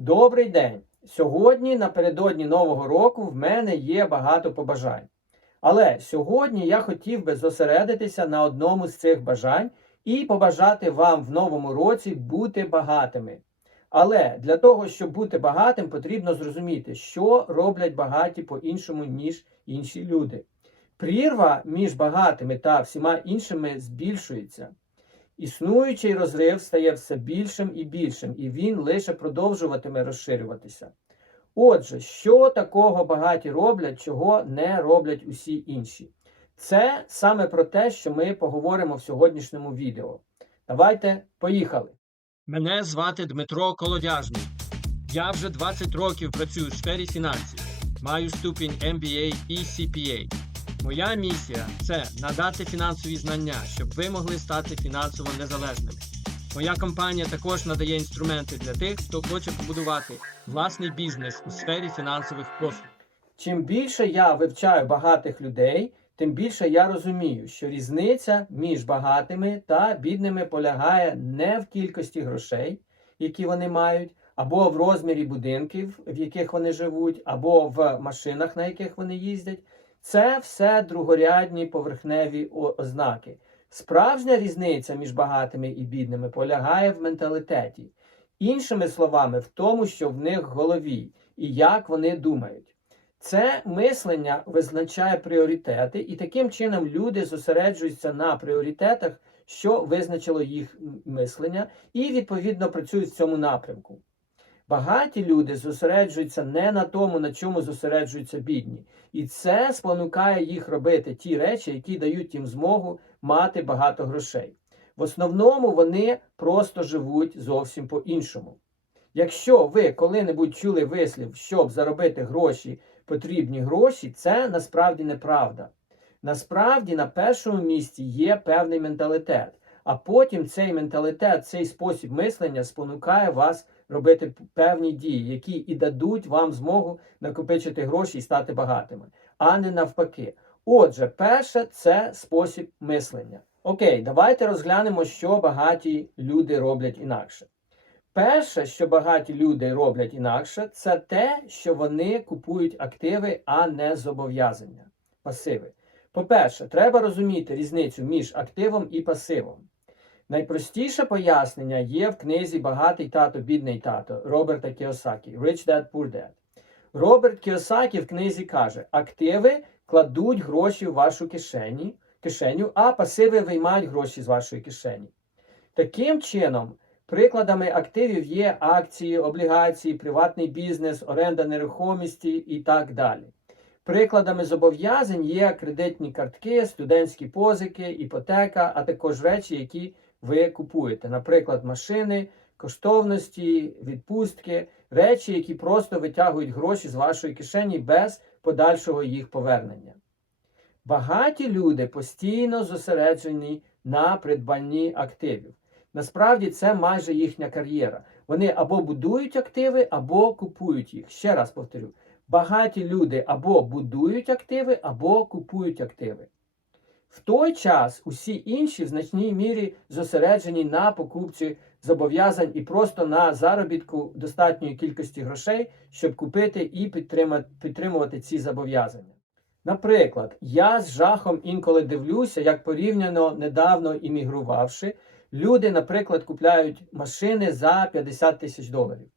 Добрий день! Сьогодні, напередодні Нового року, в мене є багато побажань. Але сьогодні я хотів би зосередитися на одному з цих бажань і побажати вам в новому році бути багатими. Але для того, щоб бути багатим, потрібно зрозуміти, що роблять багаті по-іншому, ніж інші люди. Прірва між багатими та всіма іншими збільшується. Існуючий розрив стає все більшим і більшим, і він лише продовжуватиме розширюватися. Отже, що такого багаті роблять, чого не роблять усі інші? Це саме про те, що ми поговоримо в сьогоднішньому відео. Давайте поїхали. Мене звати Дмитро Колодяжний. Я вже 20 років працюю у сфері фінансів. Маю ступінь MBA і CPA. Моя місія це надати фінансові знання, щоб ви могли стати фінансово незалежними. Моя компанія також надає інструменти для тих, хто хоче побудувати власний бізнес у сфері фінансових послуг. Чим більше я вивчаю багатих людей, тим більше я розумію, що різниця між багатими та бідними полягає не в кількості грошей, які вони мають, або в розмірі будинків, в яких вони живуть, або в машинах, на яких вони їздять. Це все другорядні поверхневі ознаки. Справжня різниця між багатими і бідними полягає в менталітеті. Іншими словами, в тому, що в них в голові і як вони думають. Це мислення визначає пріоритети, і таким чином люди зосереджуються на пріоритетах, що визначило їх мислення, і відповідно працюють в цьому напрямку. Багаті люди зосереджуються не на тому, на чому зосереджуються бідні, і це спонукає їх робити ті речі, які дають їм змогу мати багато грошей. В основному вони просто живуть зовсім по-іншому. Якщо ви коли-небудь чули вислів, щоб заробити гроші, потрібні гроші, це насправді неправда. Насправді на першому місці є певний менталітет, а потім цей менталітет, цей спосіб мислення спонукає вас робити певні дії, які і дадуть вам змогу накопичити гроші і стати багатими, а не навпаки. Отже, перше це спосіб мислення. Окей, давайте розглянемо, що багаті люди роблять інакше. Перше, що багаті люди роблять інакше, це те, що вони купують активи, а не зобов'язання, пасиви. По-перше, треба розуміти різницю між активом і пасивом. Найпростіше пояснення є в книзі Багатий тато, бідний тато Роберта Кіосакі Rich Dad, Poor Dad. Роберт Кіосакі в книзі каже: активи кладуть гроші в вашу кишені, кишеню, а пасиви виймають гроші з вашої кишені. Таким чином, прикладами активів є акції, облігації, приватний бізнес, оренда нерухомості і так далі. Прикладами зобов'язань є кредитні картки, студентські позики, іпотека, а також речі, які ви купуєте, наприклад, машини, коштовності, відпустки, речі, які просто витягують гроші з вашої кишені без подальшого їх повернення. Багаті люди постійно зосереджені на придбанні активів. Насправді це майже їхня кар'єра. Вони або будують активи, або купують їх. Ще раз повторю: багаті люди або будують активи, або купують активи. В той час усі інші в значній мірі зосереджені на покупці зобов'язань і просто на заробітку достатньої кількості грошей, щоб купити і підтримувати ці зобов'язання. Наприклад, я з жахом інколи дивлюся, як порівняно недавно іммігрувавши, люди, наприклад, купляють машини за 50 тисяч доларів.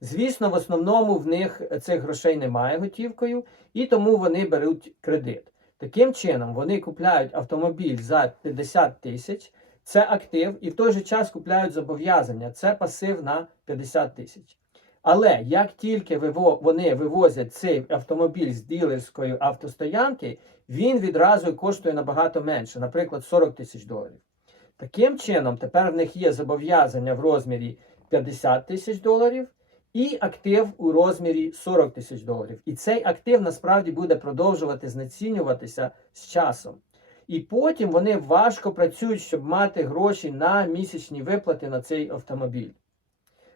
Звісно, в основному в них цих грошей немає готівкою, і тому вони беруть кредит. Таким чином, вони купляють автомобіль за 50 тисяч, це актив, і в той же час купляють зобов'язання, це пасив на 50 тисяч. Але як тільки вони вивозять цей автомобіль з ділерської автостоянки, він відразу коштує набагато менше, наприклад, 40 тисяч доларів. Таким чином, тепер в них є зобов'язання в розмірі 50 тисяч доларів і актив у розмірі 40 тисяч доларів. І цей актив насправді буде продовжувати знецінюватися з часом. І потім вони важко працюють, щоб мати гроші на місячні виплати на цей автомобіль.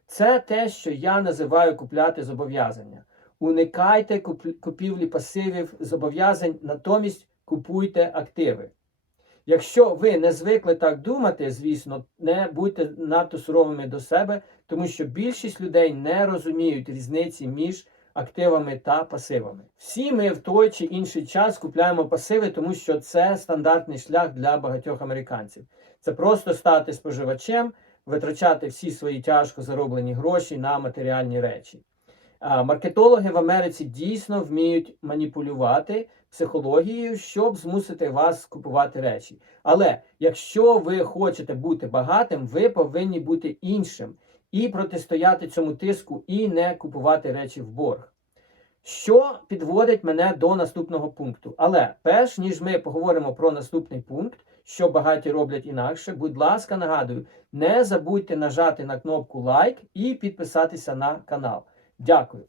Це те, що я називаю купляти зобов'язання. Уникайте купівлі пасивів зобов'язань, натомість купуйте активи. Якщо ви не звикли так думати, звісно, не будьте надто суровими до себе, тому що більшість людей не розуміють різниці між активами та пасивами. Всі ми в той чи інший час купляємо пасиви, тому що це стандартний шлях для багатьох американців. Це просто стати споживачем, витрачати всі свої тяжко зароблені гроші на матеріальні речі. Маркетологи в Америці дійсно вміють маніпулювати психологією, щоб змусити вас купувати речі. Але якщо ви хочете бути багатим, ви повинні бути іншим і протистояти цьому тиску, і не купувати речі в борг. Що підводить мене до наступного пункту. Але перш ніж ми поговоримо про наступний пункт, що багаті роблять інакше, будь ласка, нагадую, не забудьте нажати на кнопку лайк і підписатися на канал. Дякую.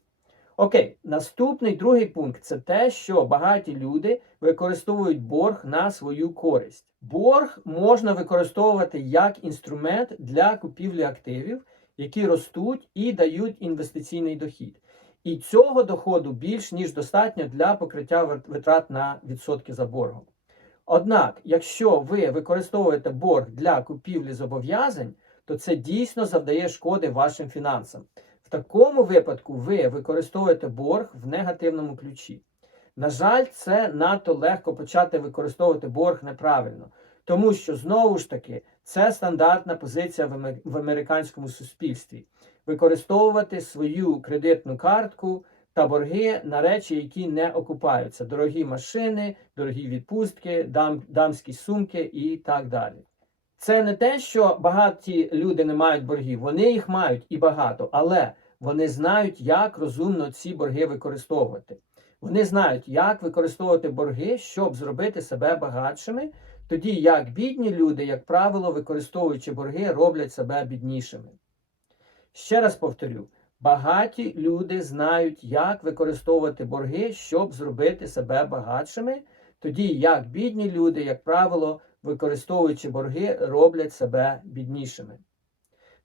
Окей, наступний другий пункт це те, що багаті люди використовують борг на свою користь. Борг можна використовувати як інструмент для купівлі активів, які ростуть і дають інвестиційний дохід. І цього доходу більш ніж достатньо для покриття витрат на відсотки за боргом. Однак, якщо ви використовуєте борг для купівлі зобов'язань, то це дійсно завдає шкоди вашим фінансам. Такому випадку ви використовуєте борг в негативному ключі. На жаль, це надто легко почати використовувати борг неправильно, тому що знову ж таки це стандартна позиція в американському суспільстві використовувати свою кредитну картку та борги на речі, які не окупаються: дорогі машини, дорогі відпустки, дам, дамські сумки і так далі. Це не те, що багаті люди не мають боргів, вони їх мають і багато, але вони знають, як розумно ці борги використовувати. Вони знають, як використовувати борги, щоб зробити себе багатшими, тоді як бідні люди, як правило, використовуючи борги, роблять себе біднішими. Ще раз повторю: багаті люди знають, як використовувати борги, щоб зробити себе багатшими, тоді як бідні люди, як правило, використовуючи борги, роблять себе біднішими.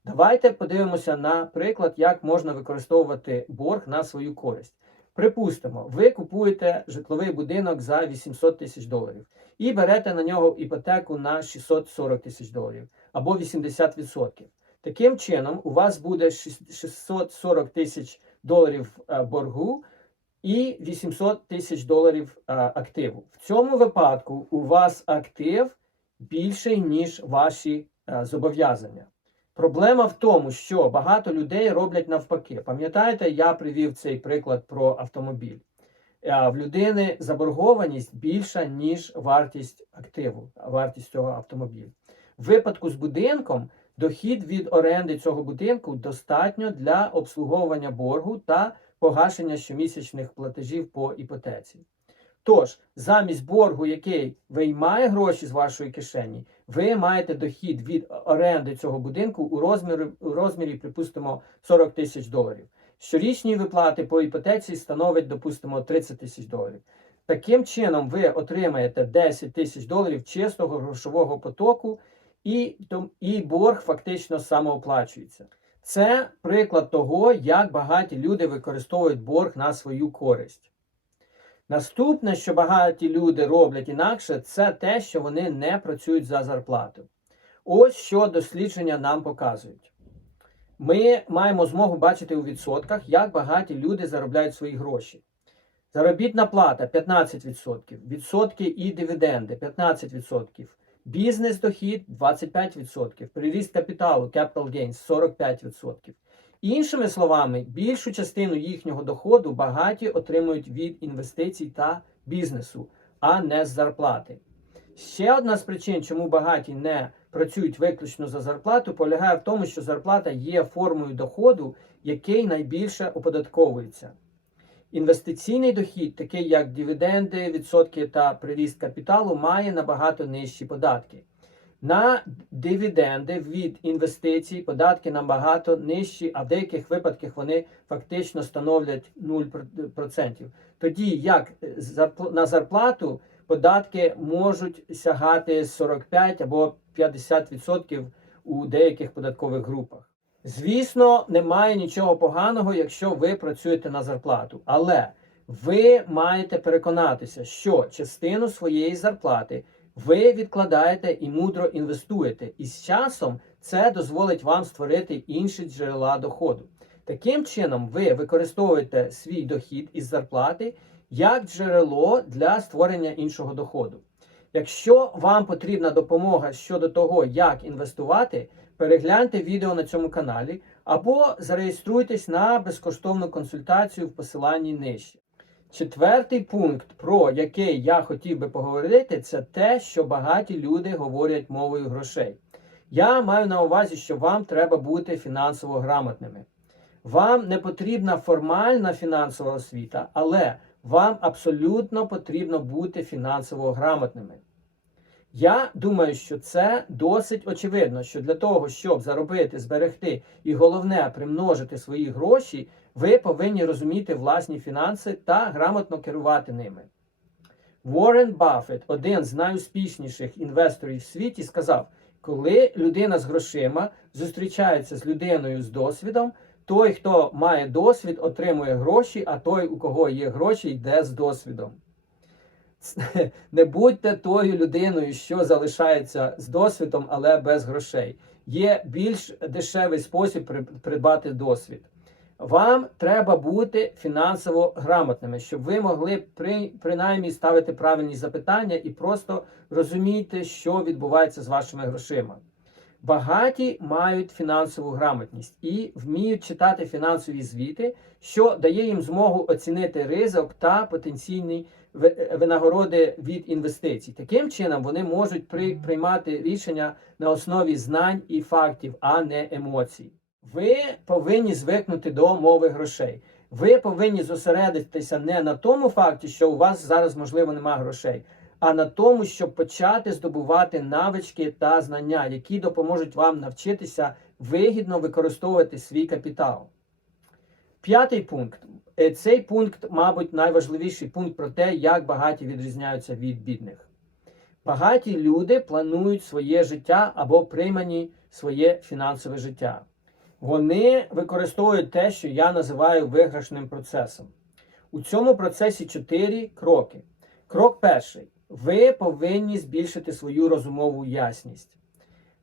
Давайте подивимося на приклад, як можна використовувати борг на свою користь. Припустимо, ви купуєте житловий будинок за 800 тисяч доларів і берете на нього іпотеку на 640 тисяч доларів або 80%. Таким чином, у вас буде 640 тисяч доларів е, боргу і 800 тисяч доларів е, активу. В цьому випадку у вас актив більший, ніж ваші е, зобов'язання. Проблема в тому, що багато людей роблять навпаки. Пам'ятаєте, я привів цей приклад про автомобіль. В людини заборгованість більша, ніж вартість активу, вартість цього автомобіля. В випадку з будинком дохід від оренди цього будинку достатньо для обслуговування боргу та погашення щомісячних платежів по іпотеці. Тож, замість боргу, який виймає гроші з вашої кишені, ви маєте дохід від оренди цього будинку у розмірі, у розмірі припустимо, 40 тисяч доларів. Щорічні виплати по іпотеці становить, допустимо, 30 тисяч доларів. Таким чином, ви отримаєте 10 тисяч доларів чистого грошового потоку, і, і борг фактично самооплачується. Це приклад того, як багаті люди використовують борг на свою користь. Наступне, що багаті люди роблять інакше, це те, що вони не працюють за зарплату. Ось що дослідження нам показують. Ми маємо змогу бачити у відсотках, як багаті люди заробляють свої гроші. Заробітна плата 15%, відсотки і дивіденди 15%, бізнес-дохід 25%, приріст капіталу capital gains 45%. Іншими словами, більшу частину їхнього доходу багаті отримують від інвестицій та бізнесу, а не з зарплати. Ще одна з причин, чому багаті не працюють виключно за зарплату, полягає в тому, що зарплата є формою доходу, який найбільше оподатковується. Інвестиційний дохід, такий як дивіденди, відсотки та приріст капіталу, має набагато нижчі податки. На дивіденди від інвестицій податки набагато нижчі, а в деяких випадках вони фактично становлять 0%. Тоді як на зарплату податки можуть сягати 45 або 50% у деяких податкових групах. Звісно, немає нічого поганого, якщо ви працюєте на зарплату, але ви маєте переконатися, що частину своєї зарплати Ви відкладаєте і мудро інвестуєте, і з часом це дозволить вам створити інші джерела доходу. Таким чином, ви використовуєте свій дохід із зарплати як джерело для створення іншого доходу. Якщо вам потрібна допомога щодо того, як інвестувати, перегляньте відео на цьому каналі або зареєструйтесь на безкоштовну консультацію в посиланні нижче. Четвертий пункт, про який я хотів би поговорити, це те, що багаті люди говорять мовою грошей. Я маю на увазі, що вам треба бути фінансово грамотними. Вам не потрібна формальна фінансова освіта, але вам абсолютно потрібно бути фінансово грамотними. Я думаю, що це досить очевидно, що для того, щоб заробити, зберегти і головне примножити свої гроші, ви повинні розуміти власні фінанси та грамотно керувати ними. Уоррен Баффет, один з найуспішніших інвесторів в світі, сказав: коли людина з грошима зустрічається з людиною з досвідом, той, хто має досвід, отримує гроші, а той, у кого є гроші, йде з досвідом. Не будьте тою людиною, що залишається з досвідом, але без грошей. Є більш дешевий спосіб придбати досвід. Вам треба бути фінансово грамотними, щоб ви могли при, принаймні ставити правильні запитання і просто розуміти, що відбувається з вашими грошима. Багаті мають фінансову грамотність і вміють читати фінансові звіти, що дає їм змогу оцінити ризик та потенційні винагороди від інвестицій. Таким чином вони можуть при, приймати рішення на основі знань і фактів, а не емоцій. Ви повинні звикнути до мови грошей. Ви повинні зосередитися не на тому факті, що у вас зараз можливо немає грошей, а на тому, щоб почати здобувати навички та знання, які допоможуть вам навчитися вигідно використовувати свій капітал. П'ятий пункт. Е, Цей пункт, мабуть, найважливіший пункт про те, як багаті відрізняються від бідних. Багаті люди планують своє життя або приймані своє фінансове життя. Вони використовують те, що я називаю виграшним процесом. У цьому процесі чотири кроки. Крок перший. Ви повинні збільшити свою розумову ясність.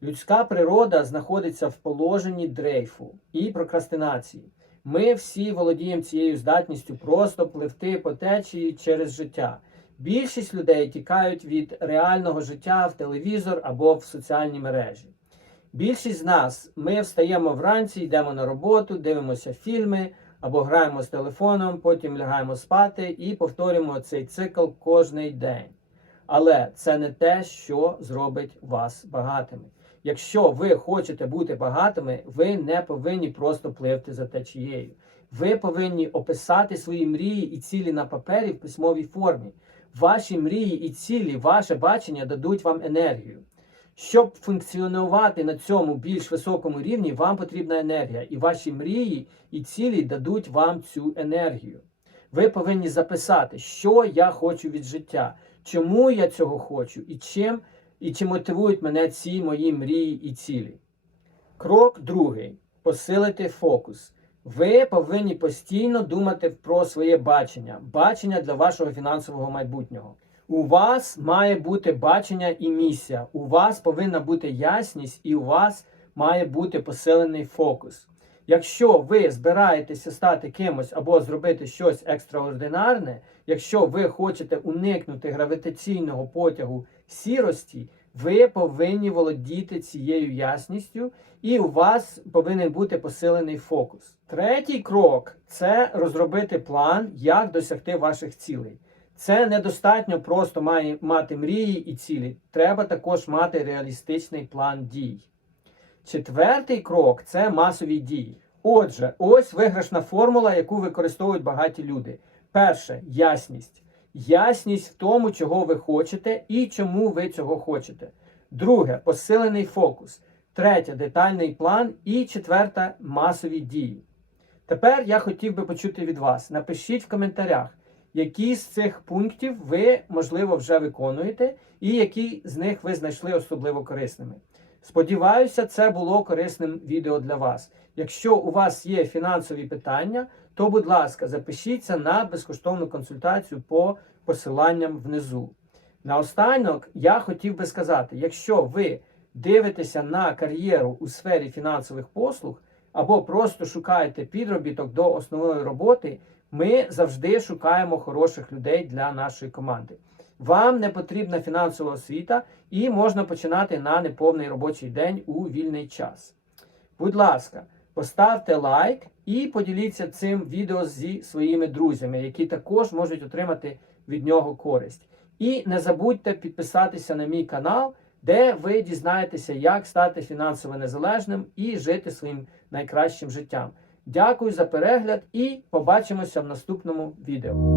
Людська природа знаходиться в положенні дрейфу і прокрастинації. Ми всі володіємо цією здатністю просто пливти по течії через життя. Більшість людей тікають від реального життя в телевізор або в соціальні мережі. Більшість з нас ми встаємо вранці, йдемо на роботу, дивимося фільми або граємо з телефоном, потім лягаємо спати і повторюємо цей цикл кожний день. Але це не те, що зробить вас багатими. Якщо ви хочете бути багатими, ви не повинні просто пливти за течією. Ви повинні описати свої мрії і цілі на папері в письмовій формі. Ваші мрії і цілі, ваше бачення дадуть вам енергію. Щоб функціонувати на цьому більш високому рівні, вам потрібна енергія, і ваші мрії і цілі дадуть вам цю енергію. Ви повинні записати, що я хочу від життя, чому я цього хочу, і чим і чи мотивують мене ці мої мрії і цілі. Крок другий посилити фокус. Ви повинні постійно думати про своє бачення, бачення для вашого фінансового майбутнього. У вас має бути бачення і місія. У вас повинна бути ясність, і у вас має бути посилений фокус. Якщо ви збираєтеся стати кимось або зробити щось екстраординарне, якщо ви хочете уникнути гравітаційного потягу сірості, ви повинні володіти цією ясністю, і у вас повинен бути посилений фокус. Третій крок це розробити план, як досягти ваших цілей. Це недостатньо просто має мати мрії і цілі. Треба також мати реалістичний план дій. Четвертий крок це масові дії. Отже, ось виграшна формула, яку використовують багаті люди. Перше ясність. Ясність в тому, чого ви хочете і чому ви цього хочете. Друге посилений фокус. Третє детальний план. І четверте масові дії. Тепер я хотів би почути від вас. Напишіть в коментарях, які з цих пунктів ви, можливо, вже виконуєте, і які з них ви знайшли особливо корисними. Сподіваюся, це було корисним відео для вас. Якщо у вас є фінансові питання, то, будь ласка, запишіться на безкоштовну консультацію по посиланням внизу. Наостанок я хотів би сказати: якщо ви дивитеся на кар'єру у сфері фінансових послуг або просто шукаєте підробіток до основної роботи, ми завжди шукаємо хороших людей для нашої команди. Вам не потрібна фінансова освіта і можна починати на неповний робочий день у вільний час. Будь ласка, поставте лайк і поділіться цим відео зі своїми друзями, які також можуть отримати від нього користь. І не забудьте підписатися на мій канал, де ви дізнаєтеся, як стати фінансово незалежним і жити своїм найкращим життям. Дякую за перегляд і побачимося в наступному відео.